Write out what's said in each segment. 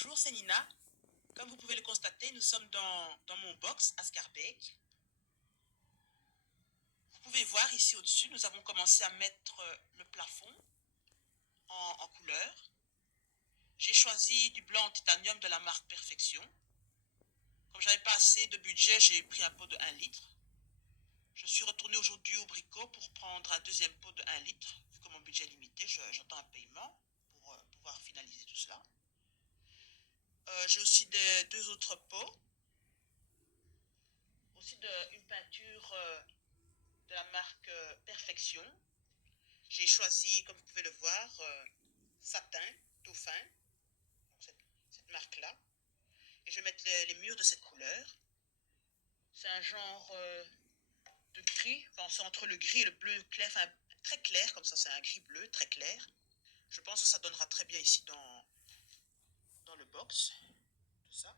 Bonjour, c'est Nina. Comme vous pouvez le constater, nous sommes dans mon box à Scarbeck. Vous pouvez voir ici au-dessus, nous avons commencé à mettre le plafond en couleur. J'ai choisi du blanc en titanium de la marque Perfection. Comme j'avais pas assez de budget, j'ai pris un pot de 1 litre. Je suis retourné aujourd'hui au Brico pour prendre un deuxième pot de 1 litre. Vu que mon budget est limité, j'attends un paiement pour pouvoir finaliser tout cela. J'ai aussi deux autres pots. Aussi une peinture de la marque Perfection. J'ai choisi, comme vous pouvez le voir, satin, dauphin, donc cette marque-là. Et je vais mettre les murs de cette couleur. C'est un genre de gris, enfin c'est entre le gris et le bleu clair, enfin très clair, comme ça c'est un gris bleu très clair. Je pense que ça donnera très bien ici dans le box, tout ça.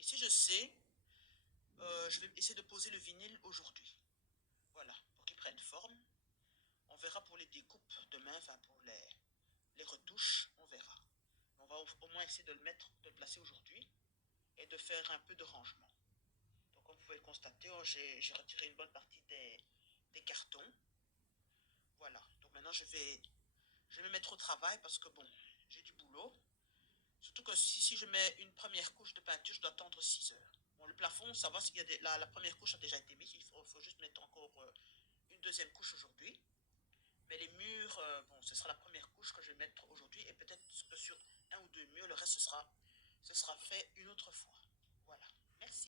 Ici je sais, je vais essayer de poser le vinyle aujourd'hui. Voilà, pour qu'il prenne forme. On verra pour les découpes demain, enfin pour les retouches, on verra. On va au moins essayer de le mettre, de le placer aujourd'hui et de faire un peu de rangement. Donc comme vous pouvez le constater, j'ai retiré une bonne partie des cartons. Voilà, donc maintenant je vais me mettre au travail parce que bon, j'ai du boulot. Surtout que si je mets une première couche de peinture, je dois attendre 6 heures. Bon, le plafond, ça va, la première couche a déjà été mise, il faut juste mettre encore une deuxième couche aujourd'hui. Mais les murs, bon, ce sera la première couche que je vais mettre aujourd'hui et peut-être que sur un ou deux murs, le reste ce sera fait une autre fois. Voilà. Merci.